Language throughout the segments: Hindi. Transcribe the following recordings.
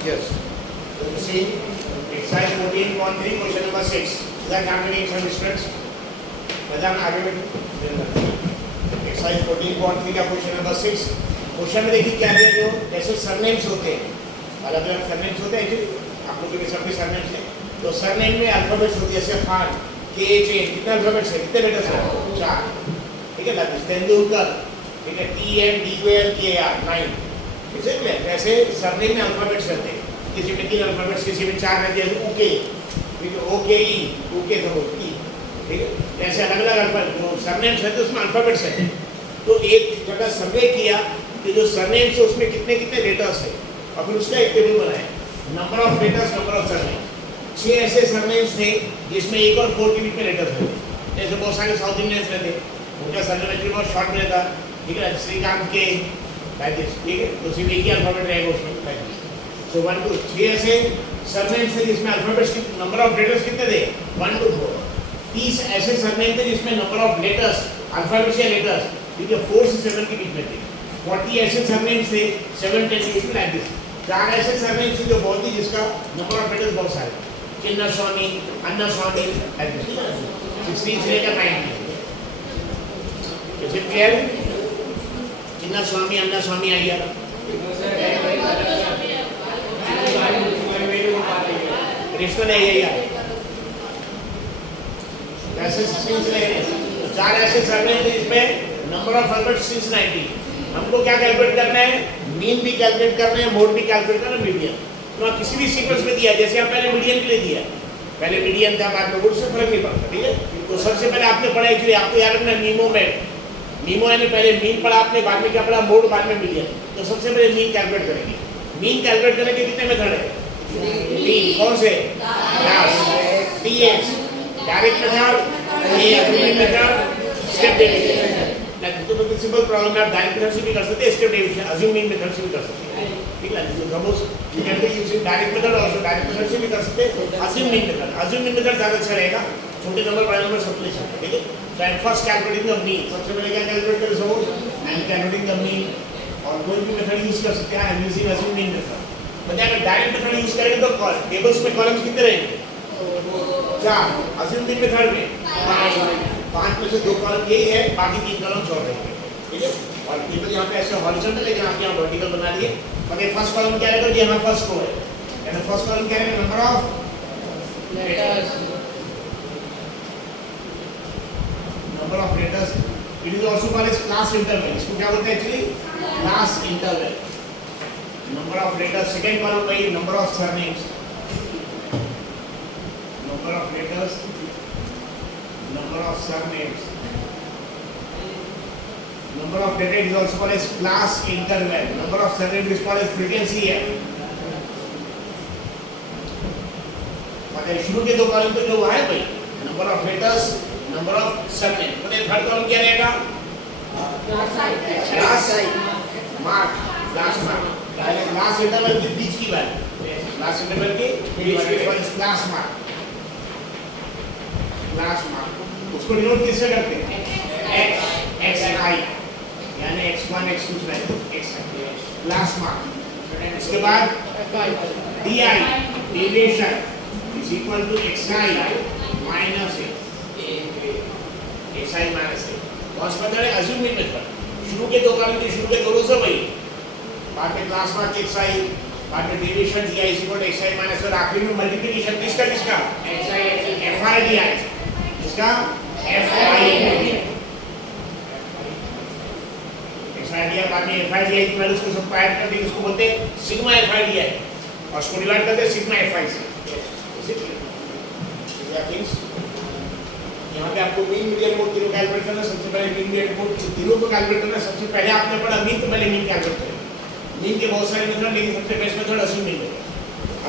Yes. So you see, exercise 14.3, question number 6. Is that happening, some students? Madam, exercise 14.3 का question number 6. क्वेश्चन में देखिए क्या दिया, जो जैसे सरनेम्स होते हैं, अलग अलग सरनेम्स होते हैं, आप लोगों के सब के सरनेम्स हैं, तो सरनेम में अल्फाबेट्स होती है, जैसे खान, KH, कितने अल्फाबेट्स हैं, कितने लेटर्स हैं? 4. ठीक है ना? तेंदुलकर, ठीक है, TNDULKR 9. इसे क्लियर? जैसे सरनेम में अल्फाबेट्स रहते हैं, किसी में 3 अल्फाबेट्स, किसी में 4 रहते हैं, OK, ठीक है, OKE, OK सपोज E, ठीक है, ऐसे अलग अलग अल्फाबेट जो सरनेम्स रहते हैं उसमें अल्फाबेट्स रहते हैं। तो एक जगह सर्वे किया कि जो सरनेम्स है उसमें कितने कितने लेटर्स है, और फिर उसका एक टेबल बनाया, number of letters, number of surnames. 6 ऐसे सरनेम्स थे जिसमें 1 और 4 के बीच में लेटर्स थे, जैसे बहुत सारे साउथ इंडियंस रहते, उनका सरनेम एक्चुअली बहुत शॉर्ट में रहता, ठीक है, श्रीकांत के लाइक दिस, ठीक है, तो सिर्फ एक ही अल्फाबेट रहेगा उसमें लाइक दिस। सो 1 2 6 ऐसे सरनेम्स थे जिसमें अल्फाबेट्स की नंबर ऑफ लेटर्स कितने थे, 1 to 4। 30 ऐसे सरनेम थे जिसमें नंबर ऑफ लेटर्स, अल्फाबेट्स या लेटर्स, ठीक है, 4 से 7 के बीच में थे। 40 ऐसे सरनेम्स थे 7 10 के बीच में लाइक दिस। 4 ऐसे सरनेम्स थे जो बहुत ही जिसका नंबर ऑफ लेटर्स बहुत सारे, चिन्नास्वामी, अन्नास्वामी लाइक दिस, 16 से लेकर 19। Is it clear? Chinnaswamy, Annaswamy आइए, कृष्ण ने आइए यार, ऐसे 16 से लेकर 4 ऐसे सरनेम थे जिसमें नंबर ऑफ अल्फाबेट्स 690। हमको क्या कैलकुलेट करना है, मीन भी कैलकुलेट करना है, मोड भी कैलकुलेट करना है, मीडियन। तो किसी भी सीक्वेंस में दिया, जैसे आप पहले मीडियन के लिए दिया, पहले मीडियन था, बाद में मोड से फर्क नहीं पड़ता, ठीक है। तो सबसे पहले आपने पढ़ा, एक्चुअली आपको याद रखना मीमो में, मीमो यानी पहले मीन पढ़ा आपने, बाद में क्या पढ़ा, मोड, बाद में मीडियन। तो सबसे पहले मीन कैलकुलेट करेंगे। मीन कैलकुलेट करने के कितने मेथड है? 3। कौन से? TH, डायरेक्ट मेथड, ये मेथड, स्टेप डेविएशन। तो सिंपल प्रॉब्लम है, आप डायरेक्ट मेथड से भी कर सकते हैं, step deviation assume mean method से भी कर सकते हैं, ठीक है। Suppose you can be using direct method, also direct method से भी कर सकते हैं, assume mean method. Assume mean method ज्यादा अच्छा रहेगा, छोटे नंबर बड़े नंबर सब ले सकते हैं, ठीक है। So at first calculating the mean, सबसे पहले क्या कैलकुलेट करें, suppose I am calculating the mean, और कोई भी मेथड यूज कर सकते हैं, I am using assume mean method. मतलब अगर डायरेक्ट मेथड यूज करेंगे तो टेबल्स में कॉलम्स कितने रहेंगे? 4। अज्यूम मीन मेथड में 5 में से 2 कॉलम यही है, बाकी 3 कॉलम्स और रहेंगे, ठीक है। और टेबल यहाँ पे ऐसे हॉरिजॉन्टल है, यहाँ पे यहाँ वर्टिकल बना दिए। मतलब फर्स्ट कॉलम क्या रहेगा, यहाँ फर्स्ट रो है, यानी फर्स्ट कॉलम क्या रहेगा, number of letters, number of letters. It is also called as class interval. इसको क्या बोलते हैं actually? Class interval. Number of letters, second column वही number of surnames, number of letters, number of surnames, number of letters is also called as class interval, number of surnames is called as frequency है। मतलब शुरू के 2 कॉलम तो जो है भाई, number of letters, number of surnames। मतलब थर्ड कॉलम क्या रहेगा? class mark, class mark, class interval के बीच की बात, class interval के बीच की बात, class mark, क्लास मार्क। उसको डिनोट किससे करते हैं? x i, यानी x1 x2 x class mark. इसके बाद di, deviation is equal to xi minus xi minus कौन सा मेथड है? Assume mean method. शुरू के 2 कॉलम के शुरू के 2 रोज है भाई, बाद में क्लास मार्क xi, बाद में deviation di is equal to xi minus, और आखिर में मल्टीप्लिकेशन किसका किसका? fi di, इसका FI दिया, बाद में FI दिया कि मैंने उसको सब ऐड कर दिया, उसको बोलते हैं सिग्मा FI दिया है, और उसको डिवाइड करते हैं सिग्मा FI से। यहाँ पे आपको मीन मीडियन मोड तीनों कैलकुलेट करना, सबसे पहले मीन मीडियन मोड तीनों को कैलकुलेट करना। सबसे पहले आपने पढ़ा मीन, तो पहले मीन कैलकुलेट करें। मीन के बहुत सारे मेथड, लेकिन सबसे बेस्ट मेथड अज्यूम मीन है।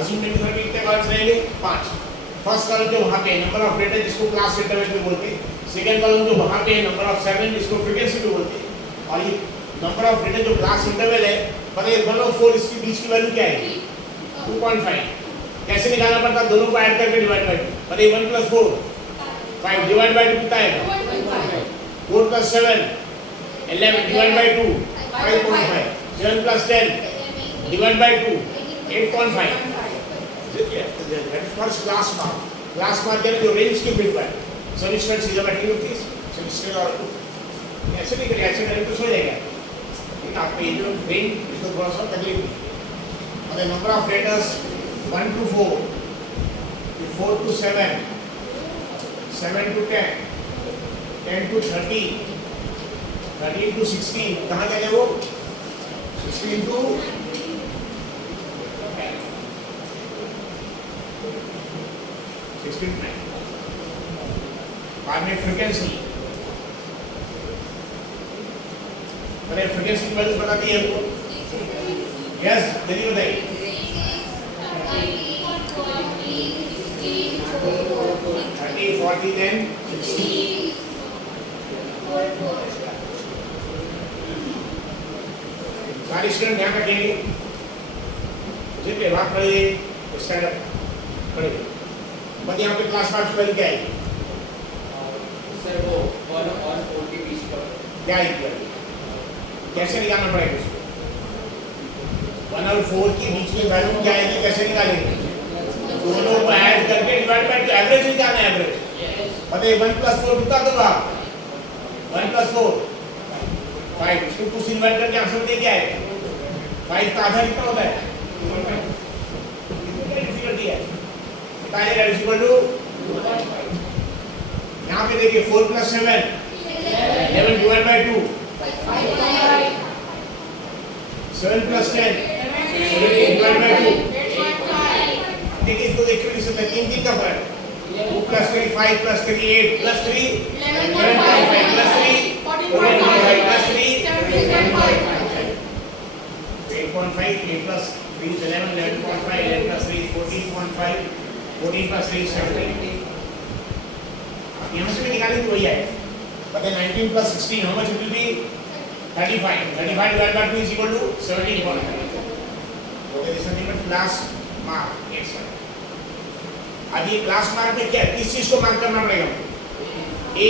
अज्यूम मीन मेथड में कितने कॉलम्स रहेंगे? 5। फर्स्ट कॉलम जो वहाँ पे नंबर ऑफ लेटर जिसको क्लास इंटरवल भी बोलते हैं, सेकंड कॉलम जो वहाँ पे नंबर ऑफ सरनेम जिसको फ्रीक्वेंसी भी बोलते हैं, और ये नंबर ऑफ लेटर जो क्लास इंटरवल है, पता है 1 और 4 इसके बीच की वैल्यू क्या है? 2.5। कैसे निकालना पड़ता है? दोनों को ऐड करके डिवाइड बाय 2। पता है 1 + 4 5 डिवाइड बाय 2 कितना आएगा? 4 + 7 11 divide by 2 5.5, 7 + 10 divide by 2 8.5. That is called class mark. Class mark यानी जो रेंज की बिट है. सेमेस्टर सीधा बैठेंगे प्लीज. सेमेस्टर और ऐसे नहीं करें, ऐसे करें तो सो जाएगा. लेकिन आपको ये जो रेंज इसको थोड़ा सा तकलीफ है. और number of letters 1 to 4, 4 to 7, 7 to 10, 10 to 13, 13 to 16. कहाँ जाएगा वो? 16 to 16 में बाद में फ्रीक्वेंसी. मैंने फ्रीक्वेंसी की वैल्यू बता दी है आपको. यस जल्दी बताइए. 30, 40 then 60. सारी स्टूडेंट ध्यान रखेंगे. जितने बात करेंगे स्टैंड अप करेंगे. बट यहाँ पे क्लास मार्क्स वैल्यू क्या है? सर वो 1 और 4 के बीच का क्या इक्वल? कैसे निकालना पड़ेगा उसको? 1 और 4 के बीच की वैल्यू क्या है? कैसे निकालेंगे? दोनों को ऐड करके डिवाइड बाय एवरेज निकालना है. एवरेज पता है 1 + 4 कितना होगा? 1 + 4 5. इसको 2 से डिवाइड करके आंसर दे क्या है? 5 का आधा कितना होता है? कितनी डिफिकल्टी है बताइए. दैट इज इक्वल टू यहाँ पे देखिए 4 + 7 11 डिवाइड बाय 2 7 + 10 17 डिवाइड बाय 2. देखिए इसको देखिए इससे 3 का फर्क. 2 + 3 5 + 3 8 + 3 11.5 + 3 14.5 + 3 8.5. 8.5 8 + 3 is 11 11.5 11 + 3 is 14.5 14 + 3 is 17. यहाँ से भी निकालेंगे तो वही आएगा. But then 19 + 16 how much it will be? 35. 35 divided by 2 is equal to 17.5. Okay, this is the class mark. Yes sir. अब ये क्लास मार्क में क्या है? किस चीज को मार्क करना पड़ेगा? A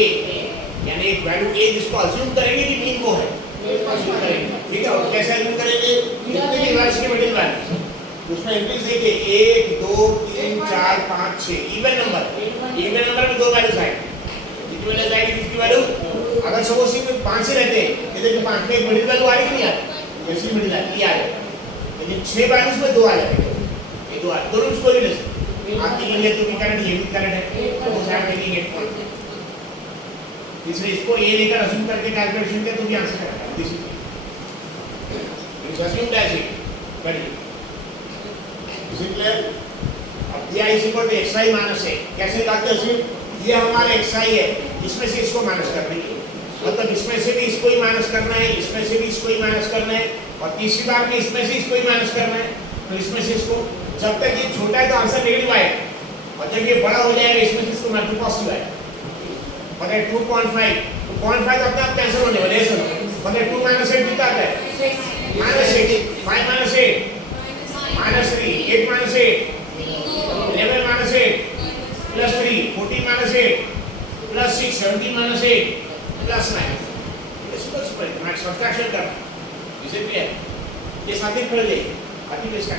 यानी एक वैल्यू A जिसको अज्यूम करेंगे कि मीन वो है. अज्यूम करेंगे. ठीक है. और कैसे अज्यूम करेंगे? जितने भी वैल्यूज के मिडिल वैल्यू उसमें एंट्रीज देखिए 1 2 3 4 5 6 इवन नंबर. इवन नंबर में दो वैल्यूज आएंगे. कितनी वैल्यूज आएगी? किसकी वैल्यू? अगर सपोज में 5 से रहते हैं ये देखिए 5 में एक मिडिल वैल्यू आ रही कि नहीं आ रही? ऐसी मिडिल आती है. लेकिन 6 वैल्यूज में 2 आ जाएंगे. ये 2 आ दोनों इसको ही ले सकते. आपकी के लिए तो भी करंट ये भी करंट है. तो वो साइड टेकिंग 8 पॉइंट. तीसरे इसको ये लेकर अज्यूम करके कैलकुलेशन किया तो भी आंसर करेगा. This is assume that it. करिए. Is it clear? अब दिया is equal to xi - a. कैसे निकालते हैं अज्यूम? ये हमारा xi है. इसमें से इसको माइनस कर देंगे. मतलब इसमें से भी इसको ही माइनस करना है. इसमें से भी इसको ही माइनस करना है. और तीसरी बार में इसमें से इसको ही माइनस करना है. तो इसमें से इसको जब तक ये छोटा है तो आंसर नेगेटिव आएगा. और जब ये बड़ा हो जाएगा इसमें से इसको मतलब पॉजिटिव आएगा. मतलब 2.5 2.5 तो अपने आप कैंसिल होने वाले हैं. सर मतलब 2 - 8 कितना आता है? -8. 5 - 8 -3 8 - 8 11 - 8 + 3 14 - 8 + 6 17 - 8 + 9. इसको मैं सब्ट्रैक्शन कर रहा हूं. इसे क्लियर? ये साथ ही खड़े जाइए. बाकी पे इसका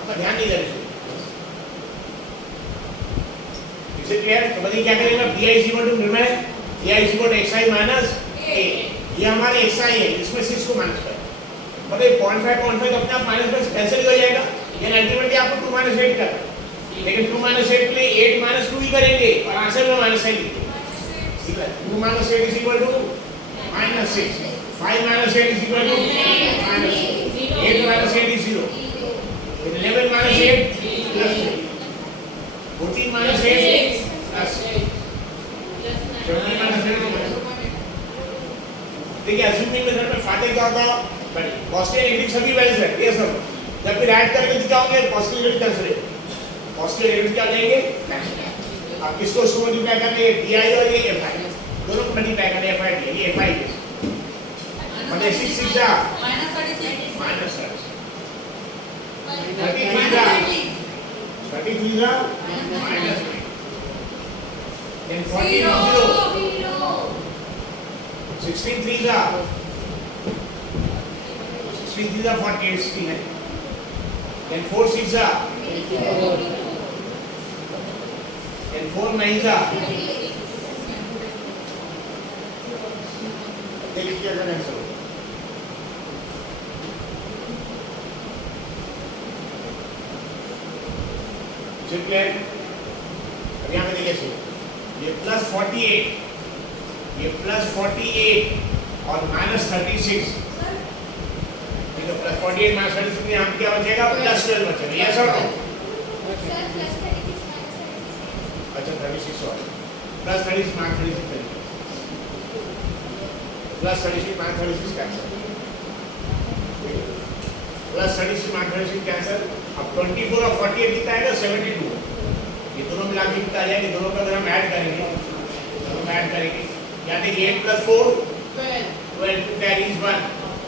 आपका ध्यान नहीं दे रहे. इसे क्लियर? तो बताइए क्या करेंगे? Bi = निर्णय Bi = xi - a. ये हमारे xi है. इसमें से इसको माइनस करें. बताइए 0.5 0.5 अपने आप माइनस में कैंसिल हो जाएगा. ये अल्टीमेटली आपको 2 - 8 कर. लेकिन 2 - 8 के लिए 8 - 2 ही करेंगे और आंसर में -8 लिखेंगे. ठीक है. 2 - 8 = -6 5 - 8 = -8 8 - 8 is 0. 11 - 8 + 3 14 - 8 + 17 - 8. देखिए अज्यूमिंग मेथड में फाटे क्या होता है? पॉजिटिव नेगेटिव सभी वैल्यूज है. ये सब जब फिर ऐड करके तो क्या होंगे? पॉजिटिव नेगेटिव कैंसिल हो. पॉजिटिव नेगेटिव क्या करेंगे? आप किसको इसको मल्टीप्लाई करेंगे? Di और ये Fi दोनों को मल्टीप्लाई करेंगे. Fi ये Fi है. मतलब 6 6 जा -33 जा 33 जा -3 then 40 0 16 3 जा 16 6 these are 48, 69. Then 4 6 are, then 4 9 are. Take it as an answer. ठीक है, अब यहाँ पे देखिए सो ये प्लस 48, ये प्लस 48 और माइनस 36, ठीक है, प्लस 48 माइनस 36 में हम क्या बचेगा, प्लस 12 बचेगा, ये सर नो, अच्छा 36 और plus 36 minus 36 plus 36 minus 36 cancel, plus 36 minus 36 cancel. अब 24 और 48 कितना आएगा, 72, ये दोनों मिला के कितना आ जाएगा, दोनों का अगर हम ऐड करेंगे, दोनों में ऐड करेंगे, यानी 8 + 4 12 2 carries 1,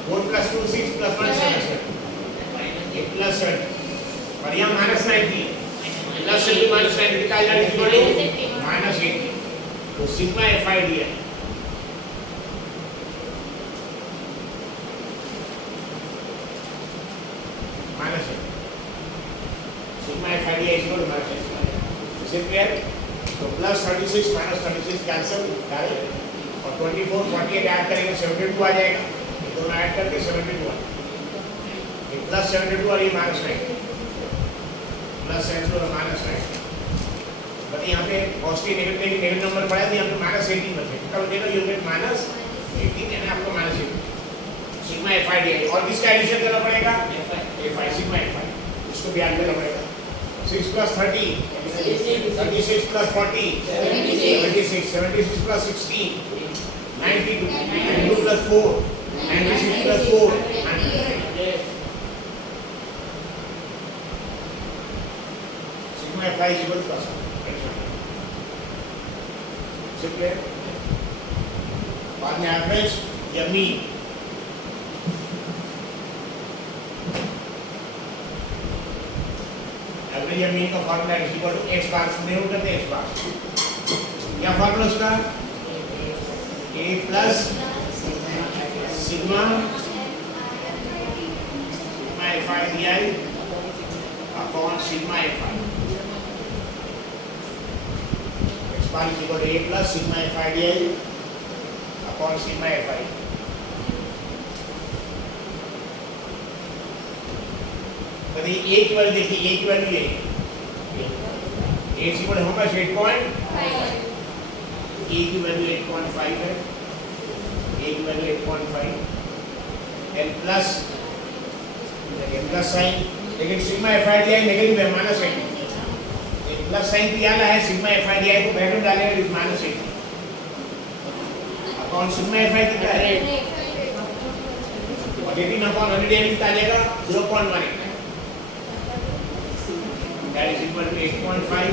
4 + 2 6 + 1 7, ये प्लस 7 और यहाँ माइनस 90, प्लस से माइनस 90 कितना आ जाएगा, माइनस 80, तो सिग्मा FID है, माइनस 80, सिग्मा FID है इसको माइनस 80, इसे क्लियर, तो प्लस 36 माइनस 36 कैंसिल डायरेक्ट और 24 48 ऐड करेंगे 72 आ जाएगा, ये दोनों ऐड करके 72 आ, ये प्लस 72 और ये माइनस 90, प्लस 72 और माइनस 90, बट यहाँ पे पॉजिटिव नेगेटिव नंबर पड़ा तो यहाँ पे माइनस 18 बचेगा, क्या बचेगा, यू गेट माइनस 18 यानी आपको माइनस 18 सिग्मा FID है। और किसका एडिशन करना पड़ेगा, FI सिग्मा FI, इसको भी ऐड करना पड़ेगा, 6 + 30 36 + 40 76 76 + 16 92 92 + 4 96 + 4 100 sigma FI equal to simple है। बाद में एवरेज या मीन, एवरेज या मीन का formula is equal to x bar से नोट करते हैं, x बार क्या फॉर्मूला उसका, a plus sigma FIDI upon sigma FI, x bar is equal to a plus sigma FIDI upon sigma FI। कभी a की वैल्यू देखिए, a की वैल्यू ये a इक्वल होगा 8.5, a की वैल्यू 8.5 है, a की वैल्यू 8.5 n प्लस साइन, लेकिन सिग्मा FIDI नेगेटिव है माइनस 80, प्लस साइन किया है सिग्मा FIDI को ब्रैकेट में डालेंगे with minus 80 upon sigma FI कितना है, और 18 अपॉन 100 कितना आ जाएगा, 0.18, that is equal to 8.5,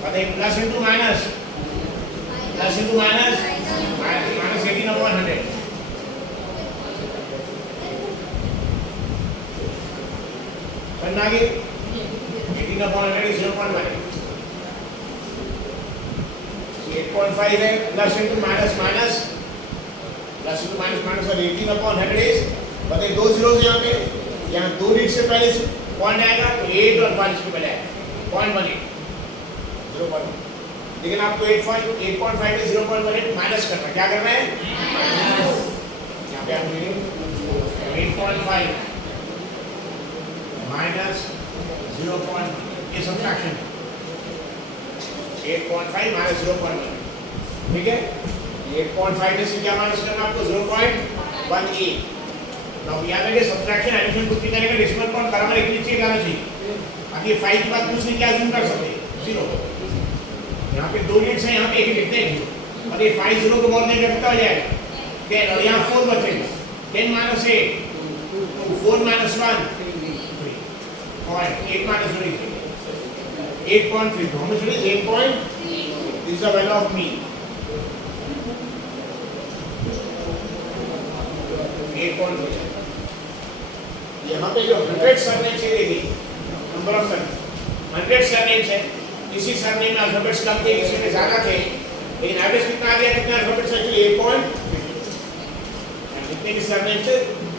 but then plus into minus, plus into minus, minus 18 upon 100, करना आगे 18 upon 100 is 0.1, 8.5 है, plus into minus minus, plus into minus minus और 18 upon 100 is, बताइए दो जीरोस यहाँ पे, यहाँ दो रीड से पहले से पॉइंट आएगा तो 8 और 5 के पहले आएगा 0.18 0.1, लेकिन आपको 8.5 में 0.18 माइनस करना है, क्या करना है, यहाँ पे आप लिखेंगे 8.5 माइनस 0.1, ये सब्ट्रैक्शन 8.5 माइनस 0.1, ठीक है, 8.5 में से क्या माइनस करना आपको 0.18। now याद रखिए सब्ट्रैक्शन एडिशन कुछ भी करेगा डेसिमल पॉइंट बराबर एक नीचे लाना चाहिए, अब ये 5 के बाद कुछ नहीं क्या अज्यूम कर सकते, 0, यहाँ पे दो लीड्स हैं, यहाँ पे एक ही लिखते हैं 0, और ये 5 0 को बोल देंगे कितना हो जाएगा 10, और यहाँ 4 बचेगा 10 minus 8 4 minus 1 3 point 8 minus 1 8.3, how much it is 8.3, this is the value of mean 8.3। यहाँ पे जो 100 सरनेम्स है देखिए, नंबर ऑफ सरनेम्स 100 सरनेम्स है, किसी सरनेम में अल्फाबेट्स कम थे, किसी में ज्यादा थे, लेकिन एवरेज कितना आ गया, कितना अल्फाबेट्स एक्चुअली 8.3, जितने भी सरनेम थे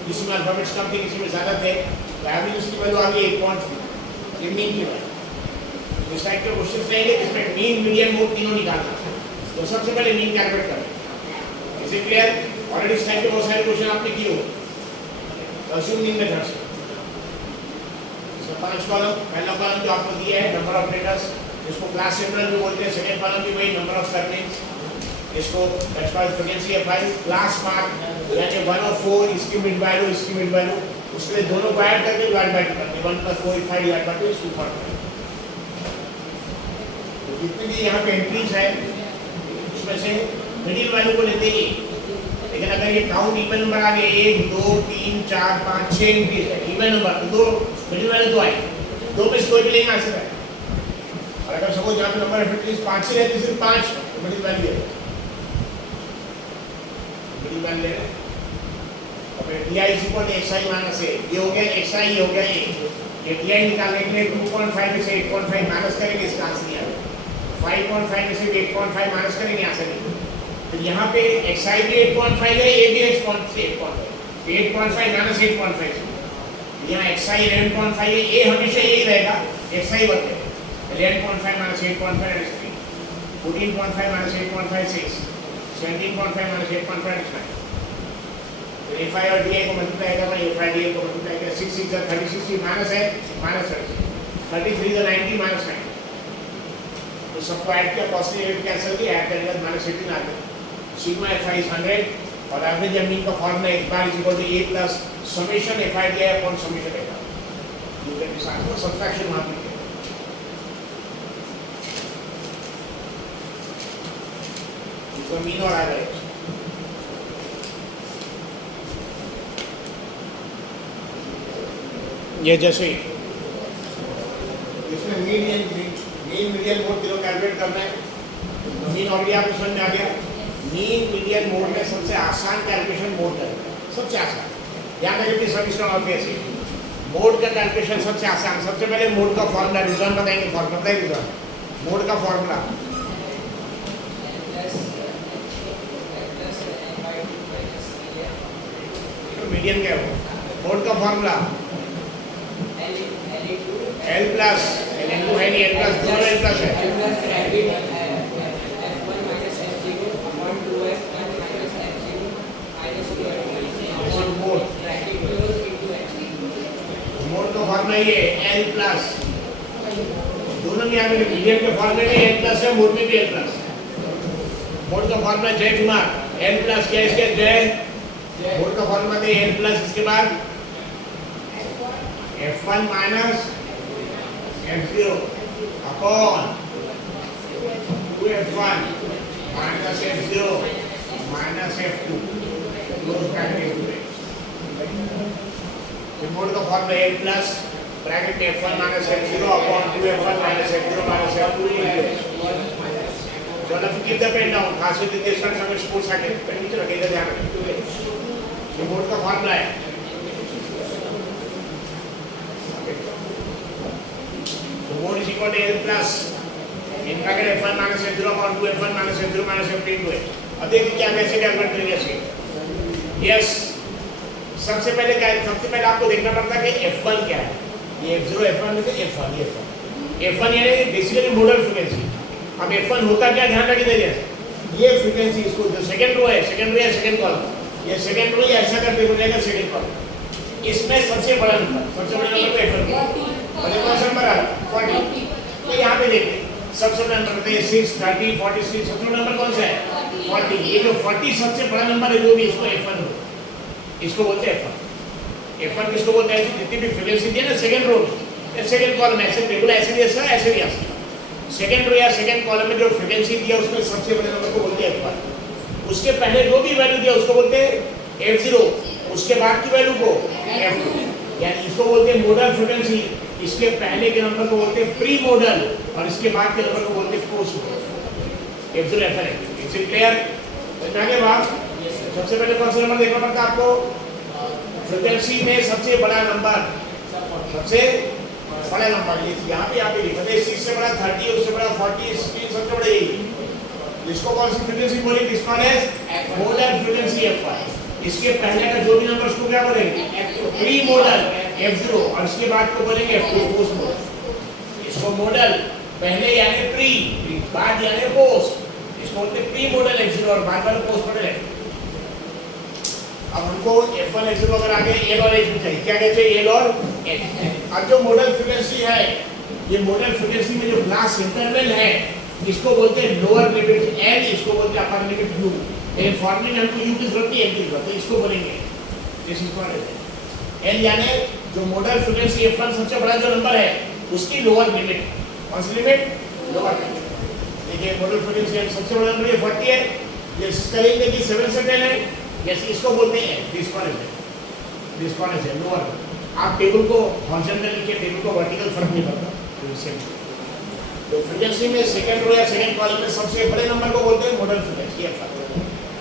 किसी में अल्फाबेट्स कम थे, किसी में ज़्यादा थे, तो एवरेज उसकी वैल्यू आ गई 8.3। ये मीन की वैल्यू। इस टाइप के क्वेश्चन रहेंगे जिसमें मीन, मीडियन, मोड तीनों निकालना है। तो सबसे पहले मीन कैलकुलेट करें। इसे क्लियर? ऑलरेडी इस टाइप के बहुत सारे क्वेश्चन आपने किए हो। तो अज्यूम मीन मेथड से इसमें 5 कॉलम, पहला कॉलम जो आपको दिया है नंबर ऑफ लेटर्स, इसको क्लास सिंबल भी बोलते हैं। सेकंड कॉलम भी वही नंबर ऑफ सरनेम्स, इसको फ्रीक्वेंसी है 5, क्लास मार्क यानी 1 और 4, इसकी मिड वैल्यू, इसकी मिड वैल्यू, उसके लिए दोनों को ऐड करके डिवाइड बाय 2 करते हैं। 1 + 4 5 डिवाइड बाय 2 इज 2.5। तो जितनी भी यहाँ पे एंट्रीज है उसमें से मिडिल वैल्यू को लेते ही, लेकिन अगर ये काउंट इवन नंबर आ गए 1 2 3 4 5 6 एंट्रीज है इवन नंबर, तो 2 मिडिल वैल्यू तो आए, 2 में से कोई भी लेंगे आंसर है। और अगर सपोज यहाँ पे नंबर ऑफ एंट्रीज 5 ही रहती, सिर्फ 5 तो मिडिल वैल्यू है, मिडिल वैल्यू ले रहे हैं। और फिर di = xi - a, ये हो गया xi, ये हो गया a। ये di निकालने के लिए 2.5 में से 8.5 माइनस करेंगे, इसका आंसर ये आएगा। 5.5 में से 8.5 माइनस करेंगे, आंसर नहीं। तो यहाँ पे xi भी 8.5 है, a भी 8.5, 8.5 माइनस 8.5, यहाँ xi 11.5 है, a हमेशा यही रहेगा, xi बदले 11.5 minus 8.5 is 3, 14.5 minus 8.5 6, 17.5 minus 8.5 is 9। तो fi और di को मल्टीप्लाई करेगा, fi di को मल्टीप्लाई करेगा, 6 6 36 माइनस है माइनस 33 तो 90 माइनस 9। तो सबको ऐड किया, पॉजिटिव नेगेटिव कैंसिल किया, ऐड करने के बाद माइनस 18 आ गया। सिग्मा fi is 100 और एवरेज मीन का formula x bar = a plus summation fi di upon summation f। You can decide वो सब्ट्रैक्शन वहां पे इसका मीन और एवरेज। ये जैसे इसमें मीन मीडियन मोड तीनों कैलकुलेट करना है। तो मीन ऑलरेडी आपको समझ में आ गया। मीन मीडियन मोड में सबसे आसान कैलकुलेशन मोड है, सबसे आसान। ध्यान रखिए कि सब इसका ऑब्वियस है, मोड का कैलकुलेशन सबसे आसान। सबसे पहले मोड का फॉर्मूला रिजल्ट बताएंगे, फॉर्मूला बताइए रिजल्ट मोड का फॉर्मूला। मीडियन क्या है मोड का formula? L plus L into है नहीं, L प्लस दोनों L प्लस है। मोड का फॉर्मूला ये L प्लस, दोनों में यहाँ पे मीडियन के फॉर्मूले में L प्लस है, मोड में भी L प्लस। मोड का फॉर्मूला जय कुमार, L प्लस क्या इसके जय, मोड का फॉर्मूला थे L प्लस, इसके बाद F1 minus F0 upon 2F1 minus F0 minus F2 close bracket में। मोड का फॉर्मूला L प्लस ब्रैकेट में F1 minus F0 upon 2F1 minus F0 minus F2। So now if you keep the pen down, खास करके this one some sports आके पेन नीचे रखिएगा, ध्यान रखिए। ये मोड का फॉर्मूला है। So mode is equal to L plus in bracket F1 minus F0 upon 2F1 minus F0 minus F2 into H। अब देखिए क्या कैसे कैलकुलेट करेंगे इसके। Yes, सबसे पहले आपको देखना पड़ता है कि F1 क्या है। ये F0 F1 में से F1 यानी बेसिकली मोडल फ्रीक्वेंसी। अब F1 होता क्या, ध्यान रखिए। ये फ्रीक्वेंसी, इसको जो सेकंड रो है, सेकंड कॉलम, ये सेकंड रो ऐसा करके हो जाएगा सेकंड कॉलम। इसमें सबसे बड़ा नंबर तो F1 है, कौन सा नंबर है 40। तो यहाँ पे देखिए सबसे बड़ा नंबर बताइए 6 30 46, सबसे बड़ा नंबर कौन सा है 40। ये जो 40 सबसे बड़ा नंबर है, जो भी इसको F1 हो, इसको बोलते हैं F1 किसको बोलते हैं? जितनी भी फ्रीक्वेंसी थी ना सेकंड रो में, सेकंड कॉलम ऐसे रेगुलर ऐसे भी ऐसे भी ऐसे सेकंड रो या सेकंड कॉलम में जो फ्रीक्वेंसी दिया उसमें सबसे बड़े नंबर को बोलते हैं F1। उसके पहले जो भी वैल्यू दिया उसको बोलते हैं F0, उसके बाद की वैल्यू को F2, यानी इसको बोलते हैं मोडल फ्रीक्वेंसी। इसके पहले के नंबर को बोलते हैं प्री मोडल और इसके बाद के नंबर को बोलते हैं पोस्ट मोडल। F0 F1 है। इसे क्लियर आगे बात। सबसे पहले कौन सा नंबर देखना पड़ता है आपको? फ्रीक्वेंसी में सबसे बड़ा नंबर, सबसे बड़ा नंबर यहाँ पे लिखा था। इस से बड़ा 30, उससे बड़ा 40, 60, सबसे बड़ा यही। इसको कौन सी फ्रीक्वेंसी बोले? किस कॉल है मोडल फ्रीक्वेंसी F1। इसके पहले का जो भी नंबर उसको क्या बोलेंगे प्री मॉडल F0 और इसके बाद को बोलेंगे F2 पोस्ट मॉडल। इसको मॉडल पहले यानी प्री, बाद यानी पोस्ट, इसको बोलते हैं प्री मॉडल F0 और बाद वाला पोस्ट मॉडल F2। अब हमको F1 F0 अगर आगे L और H चाहिए, क्या कहते हैं L और H। अब जो मॉडल फ्रीक्वेंसी है, ये मॉडल फ्रीक्वेंसी में जो ग्लास इंटरवल है इसको बोलते हैं लोअर लिमिट L, इसको बोलते हैं अपर लिमिट U। लेकिन फॉर्मूले में हमको U की जरूरत नहीं है, L की जरूरत है, इसको बोलेंगे दिस इज कॉल्ड L, यानी जो मॉडल फ्रीक्वेंसी F1 सबसे बड़ा जो नंबर है उसकी लोअर लिमिट। कौन सी लिमिट? Lower limit. देखिए मॉडल फ्रीक्वेंसी सबसे बड़ा नंबर ये 40 है, ये करेंगे कि 7 से 10 है, जैसे इसको बोलते हैं डिस्कॉर्डेंस है लोअर। आप टेबल को हॉरिजॉन्टल लिखिए, टेबल को वर्टिकल फर्क नहीं पड़ता। तो फ्रीक्वेंसी में सेकंड रो या सेकंड कॉलम में सबसे बड़े नंबर को बोलते हैं मॉडल फ्रीक्वेंसी F1,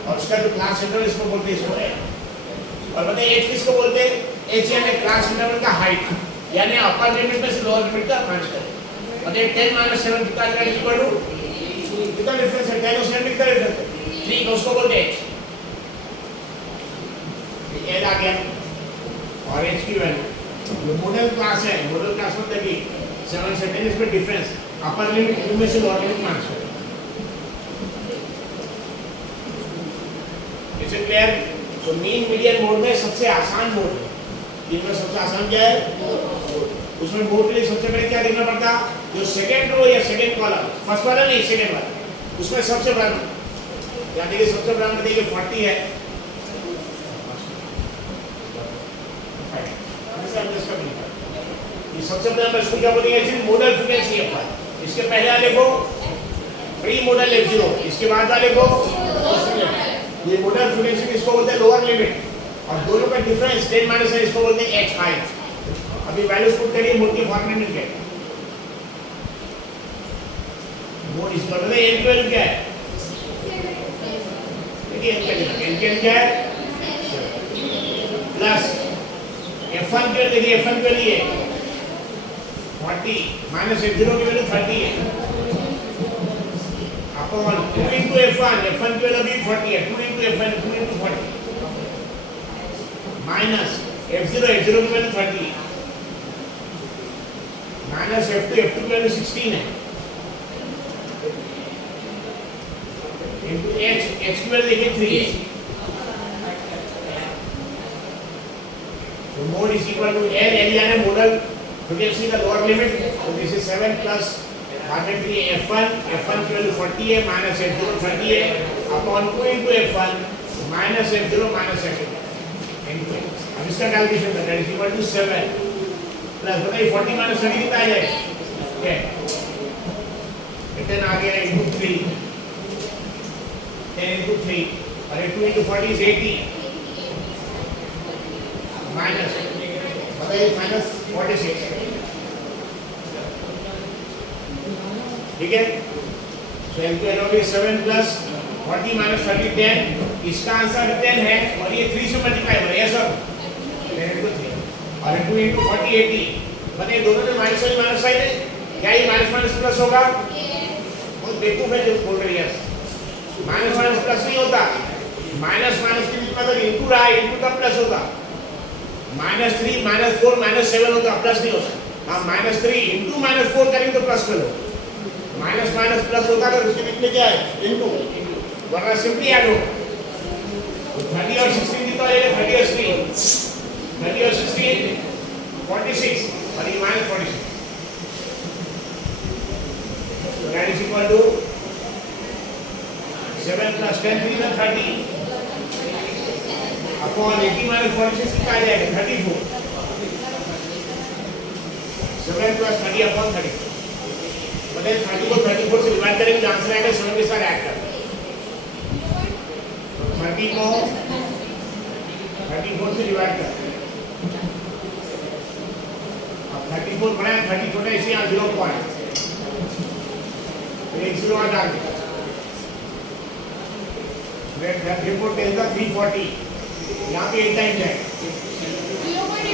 और उसका जो क्लास इंटरवल इसको बोलते हैं, इसको है। और बताइए H किसको बोलते हैं? H यानी क्लास इंटरवल का हाइट, यानी अपर लिमिट में से लोअर लिमिट का माइनस करें। बताइए 10 - 7 कितना आएगा इक्वल टू, कितना डिफरेंस है? 10 और 7 में कितना डिफरेंस है? 3, उसको बोलते हैं H। L आ गया और H की वैल्यू, जो मॉडल क्लास है, मॉडल क्लास में देखिए 7 से 10 इसमें डिफरेंस, अपर लिमिट U में से लोअर लिमिट माइनस करें। Is it clear? तो मीन मीडियन मोड में सबसे आसान मोड है, इनमें सबसे आसान क्या है? उसमें मोड के लिए सबसे पहले क्या देखना पड़ता? जो सेकंड रो या सेकंड कॉलम, फर्स्ट वाला नहीं सेकंड वाला, उसमें सबसे बड़ा नंबर, यानी कि सबसे बड़ा नंबर देखिए 40 है, ये सबसे बड़ा नंबर, इसको क्या बोलेंगे? Model frequency F1। इसके पहले वाले को प्री मॉडल F0, इसके बाद वाले को ये मॉडल फ्रीक्वेंसी इसको बोलते हैं लोअर लिमिट, और दोनों का डिफरेंस 10 - है, इसको बोलते हैं H हाइट। अभी वैल्यूज पुट करिए, मोड की फॉर्मूले में क्या है? मोड इसका मतलब N की वैल्यू क्या है? देखिए N क्या है? प्लस F1 की वैल्यू, देखिए F1 की वैल्यू है 40 माइनस F0 की वैल्यू 30 है, अपॉन 2 into F1, F1 की वैल्यू भी 40 है, 2 into F1, 2 into 40 minus F0 की वैल्यू 30 है, माइनस F2 की वैल्यू 16 है, into H की वैल्यू देखिए 3 है। तो mode is equal to L यानी मॉडल फ्रीक्वेंसी का लोअर लिमिट, तो दिस इज 7 प्लस भागे 3 F1 की वैल्यू 40 है, माइनस F0 30 है, upon 2 into F1 minus F0 minus F2 into. अब इसका कैलकुलेशन करना है, इज इक्वल टू 7 प्लस बताइए 40 माइनस 30 कितना आ जाएगा? 10 आ गया इनटू 3, 10 into 3 और 2 into 40 is 80 माइनस बताइए माइनस 46, ठीक है। सो इनटू एन होगी 7 प्लस 40 माइनस 30 10, इसका आंसर 10 है और ये 3 से मल्टीप्लाई हो रहा है, यस सर 10 into 3 और 2 into 40 80। बताइए दोनों में माइनस साइन है, क्या ये माइनस माइनस प्लस होगा? बहुत बेवकूफ है जो बोल रही है, माइनस माइनस प्लस नहीं होता, माइनस माइनस के बीच में अगर इनटू रहा है, इनटू का प्लस होता, -3 -4 -7 होता, प्लस नहीं होता। हाँ -3 इंटू -4 करेंगे तो प्लस कर लो, माइनस माइनस प्लस होता है, उसके बीच में क्या है? इंटू, वरना सिंपली ऐड होगा। 30 और 16 कितना है? 30 और 16 46 और ये -46, so that is equal to 7 plus 10 3 is 30 upon 80 minus 46 कितना आ जाएगा? 34। 7 plus 30 अपॉन 30, मतलब 30 को 34 से डिवाइड करेंगे तो आंसर आएगा 7 के साथ ऐड कर, 30 को 34 से डिवाइड कर, अब 34 बड़ा है, 30 छोटा है, इसे यहाँ 0 पॉइंट, तो एक 0 डाल देगा, therefore tells the 340, यहाँ पे 8 टाइम जाएगा,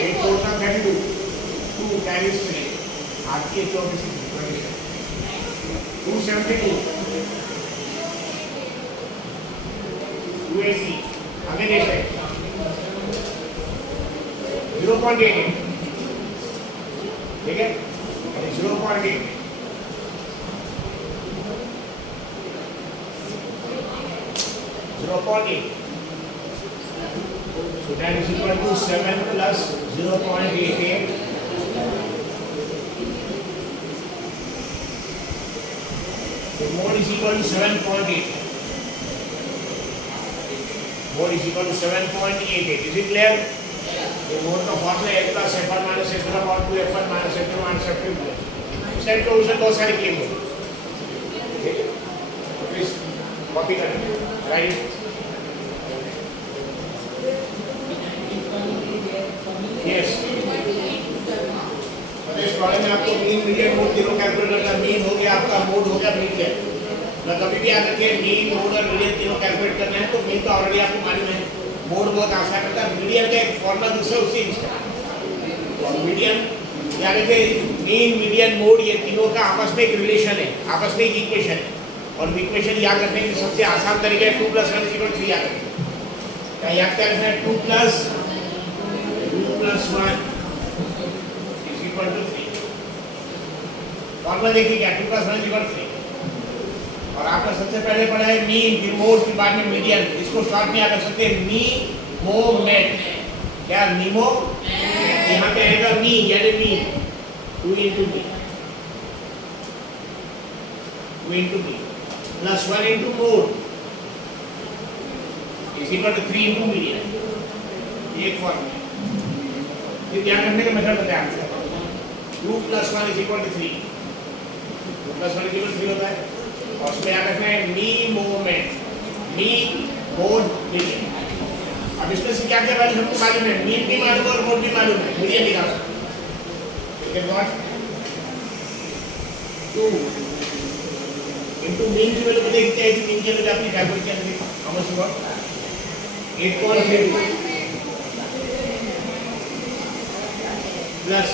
8 4 का 32, 2 carries 3, आती है 24 272, 280, अगेन 8 टाइम, 0.88, ठीक है, 0.8, so that is equal to 7 plus 0.88. So mode is equal to 7.8. Mode is equal to 7.88. Is it clear? The mode का formula a plus f1 minus f1 upon 2f1 minus f2 minus f2 plus. Step के उसमें बहुत सारे क्लेम होते हैं. ठीक है? प्लीज कॉपी करें. राइट. यस. इस प्रॉब्लम में आपको मीन मीडियन मोड तीनों कैलकुलेट करना. मीन हो गया आपका, मोड हो गया, मीडियन. ना कभी भी याद रखिए मीन, मोड और मीडियन तीनों कैलकुलेट करना है. तो मीन तो ऑलरेडी आपको मालूम है. मोड बहुत आसान होता है. मीडियन का एक फॉर्मूला दूसरा उसी इंस्टा. और मीडियन यानी कि मीन, मीडियन, मोड ये तीनों का आपस में एक रिलेशन है, आपस में एक इक्वेशन है. और इक्वेशन याद रखने के सबसे आसान तरीका है 2 + 1 = 3 याद रखना. क्या याद करना है? 2 + 1 = 3. फॉर्मूला देखिए क्या, 2 + 1 = 3. और आपने सबसे पहले पढ़ा है मीन, फिर मोड, फिर बाद में मीडियन. इसको शॉर्ट में याद रख सकते हैं मी मो मेट. क्या मीमो? यहाँ पे आएगा मी यानी mean. 2 × me, 2 × me plus 1 × mode is equal to 3 × median. ये एक फॉर्मूला है. ये क्या करने का मेथड बताया आपको. 2 + 1 = 3. 2 + 1 = 3 होता है. और उसमें याद रखना है मी मोमेंट, मी मोड मीडियन. अब इसमें से क्या क्या वैल्यू हमको मालूम है. मीन भी मालूम है और मोड भी मालूम है. मीडियन निकालना. ठीक है. नॉट 2 into मीन की वैल्यू बताइए क्या है. मीन की वैल्यू आपने कैलकुलेट किया है. हाउ मच हुआ? 8.32 प्लस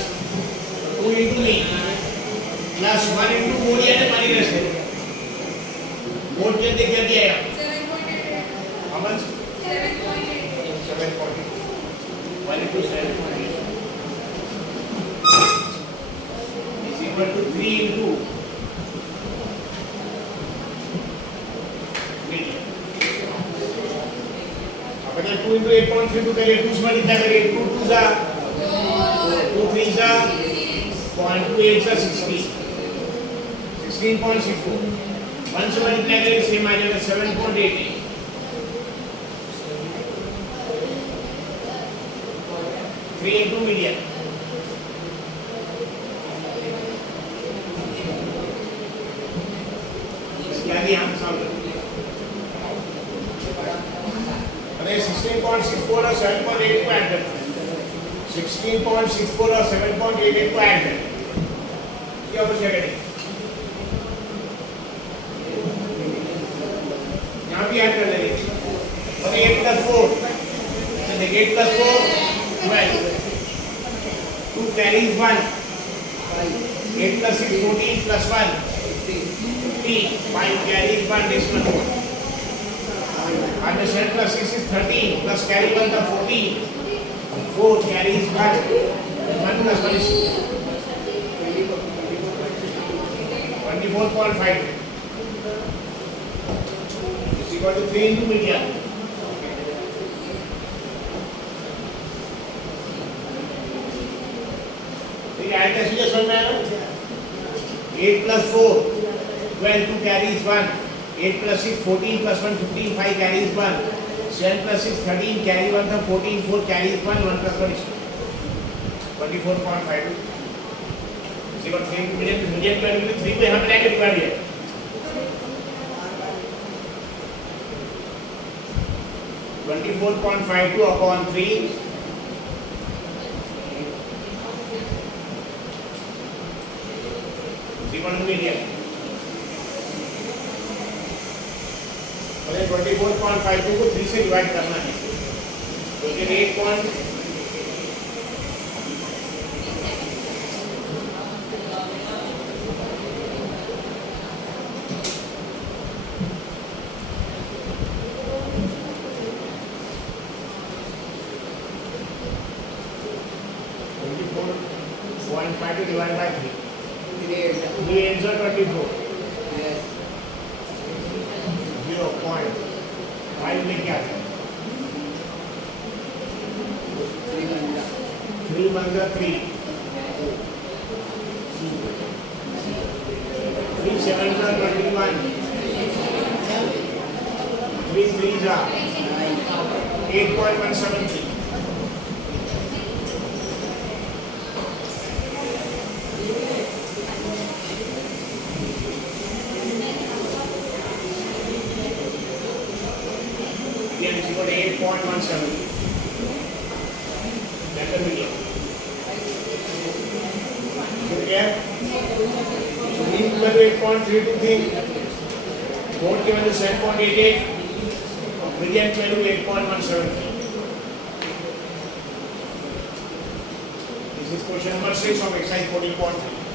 2 × मीन प्लस 1 × मोड यानी माइनस है. मोड के अंदर क्या दिया है? 7.8. How much? 7.8. 1 × 7.8 is equal to 3 × median. अब अगर 2 × 8.32 करें, 2 से कितना करें? 2 × 2 = 2 × 3 = 0.28 = 16. 16.64. 1 से मल्टीप्लाई करें सेम आ जाएगा 7.88. Three into median. क्या दिया हम सॉल्व करेंगे. अरे 16.64 और 7.8 को ऐड करना है. 16.64 और 7.88 को ऐड करना है. क्या हो जाएगा? यहाँ भी ऐड कर लेंगे. और 8 + 4 देखिए 8 + 4 12. 2 carries 1. 8 + 6 14 + 1 15. 5 carries 1 decimal 1. And 7 + 6 is 13 plus carry 1 the 14. 4 carries 1. 1 + 1 is 24.5. Is equal to 3 × median. ठीक है. कैसे ये समझ में आया? 8 + 4 12. 2 carries 1. 8 + 6 14 + 1 15. 5 carries 1. 7 + 6 13 carry 1 the 14. 4 carries 1. 1 + 1 is 24.5. Is equal to 3 × median. median की वैल्यू 3 पे हम लेंगे डिवाइड है. 24.52 upon 3 is equal to median. और 24.52 को 3 से डिवाइड करना है. तो ये 8 point 0.5 to divide by 3. 3 3 ends are 24. yes 0.5 लेके आते हैं. 3 बंदा 3 बंदा 3. 3 sevens are 21. 3 threes are 8.173. Again, it's equal to 8.17. That's the median. Okay? Mean की वैल्यू 8.323, मोड की वैल्यू 7.88, और मीडियन की value 8.173. This is question number 6 of exercise 14.3.